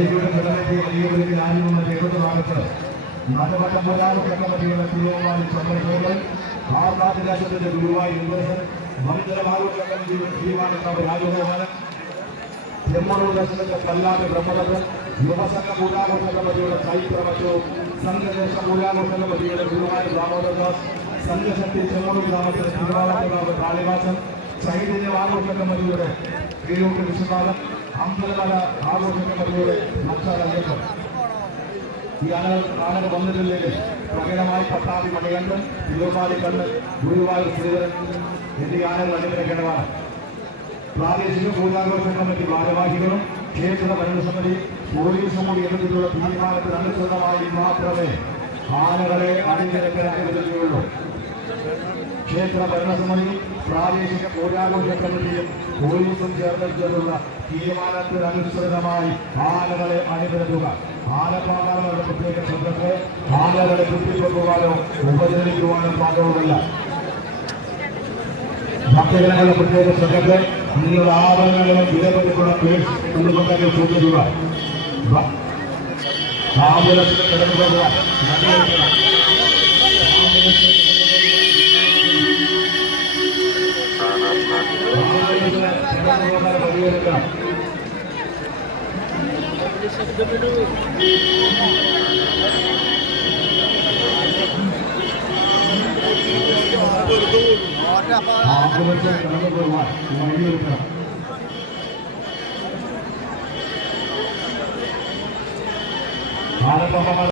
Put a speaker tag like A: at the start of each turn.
A: ದೇವಿಯರ ಪ್ರಧಾನತೆಯಲ್ಲಿ ನಾನು ನಮ್ಮ ದೇವರ ಭಾಗಕ್ಕೆ ಮಠಮಠ ಮೂಲಾರು ಕಟ್ಟಮಠಗಳ ತಿರುವಾರಿ ಚಂದ್ರಶೇಖರ್ ಭಾರತ ರಾಜ್ಯದ ಗುರುವಾಯಿ ಎಂಬುವರ ಮಂದಿರ ಮಾರುಕಟ್ಟೆ ಶ್ರೀಮಾನ ರಾಜಗೋಪಾಲ ಹೆಮ್ಮನೂರು ರಸ್ತೆಯ ಕಲ್ಲಾಟ ಬ್ರಹ್ಮದ ಯುವಸಕ ಮೂಲಾಗೋಟದ ಬದಿಗಳ ಸಾಯಿ ಪ್ರವಚು ಸಂಘದೇಶ ಮೂಲಾಗೋಟದ ಬದಿಗಳ ಗುರುವಾರಿ ದಾಮೋದರ ದಾಸ್ ಸಂಘ ಶಕ್ತಿ ಚೆಮ್ಮನೂರು ಗ್ರಾಮದ ತಿರುವಾರ ಗ್ರಾಮ ಕಾಳಿವಾಸನ್ ചൈതന്യ ആഘോഷ കമ്മിറ്റിയുടെ കീഴൂട്ട് വിശ്വനാഥം അമ്പലമല ആഘോഷ കമ്മിറ്റിയുടെ ഇയക്കം ഈ ആനകൾ ആനകൾ വന്നിട്ടില്ലെങ്കിൽ പ്രകടമായി പട്ടാതി മണികണ്ഠൻ തിരുവമ്പാടി കണ്ണ് ഗുരുവായൂർ ശ്രീധരൻ എന്നീ ആനകൾ അനുഗ്രഹിക്കേണ്ടതാണ് പ്രാദേശിക പൂജാഘോഷ കമ്മിറ്റി ഭാരവാഹികളും ക്ഷേത്ര ഭരണസമിതി പോലീസും കൂടി എടുത്തിട്ടുള്ള തീരുമാനത്തിന് അനുസൃതമായി മാത്രമേ ആനകളെ അണിനിരക്കാൻ അനുവദിക്കുകയുള്ളൂ. ക്ഷേത്ര ഭരണസമിതി പ്രാദേശിക പൂജാഘോഷ കമ്മിറ്റിയും പോലീസും ചേർന്നിട്ടുള്ള ചേർന്നുള്ള തീരുമാനത്തിനനുസൃതമായി ആനകളെ അണിനിരത്തുക. ആനപ്പാടാനുള്ള പ്രത്യേക ശ്രദ്ധത്തെ ആനകളെ കുത്തിക്കൊണ്ടുപോകാനോ ഉപചരിക്കുവാനോ പാകവുമല്ല ഭക്തജനങ്ങളുടെ പ്രത്യേക ശ്രദ്ധത്തെ നിങ്ങളുടെ ആഭരണങ്ങളും വിലപ്പെട്ടുള്ള പേഴ്സ് സൂക്ഷിക്കുക. ഭ- ആംബുലൻസിൽ കിടന്നു പോകുക ஆகவச்ச கடந்த பெருமாள் மனைவி இருக்கிறார் ஆரம்பமாக